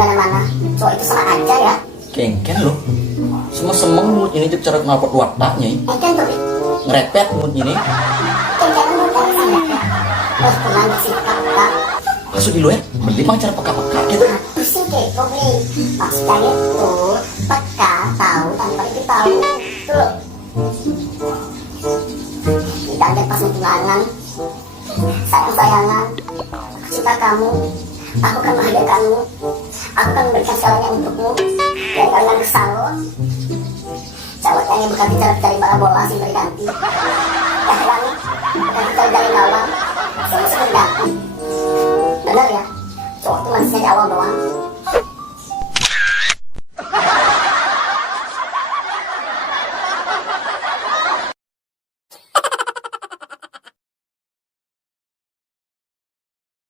mana-mana. Cowok itu sama aja ya. Kengken loh. Semua semeng mulut ini tuh cara ngapot wataknya. Enten tuh. Ngerepet mulut ini. Kengken mulut kan sama ya. Tenang sih kakak. Masuk dulu ya. Beli mah cara peka-peka gitu. Pusing kepo nih. Maksudnya itu peka tahu tanpa diberitahu. Tuh. Tidak ada pas tunangan. Sayang-sayangan. Aku cinta kamu. Aku akan membahagiakanmu. Aku akan memberikan segalanya untukmu. Dan kalian kesal. Cawatnya yang bukan bicara dari bala bola sih berganti. Ya heran. Bukan bicara dari bawah. Semua ganti. Bener ya. Cowok itu manusia di awal doang.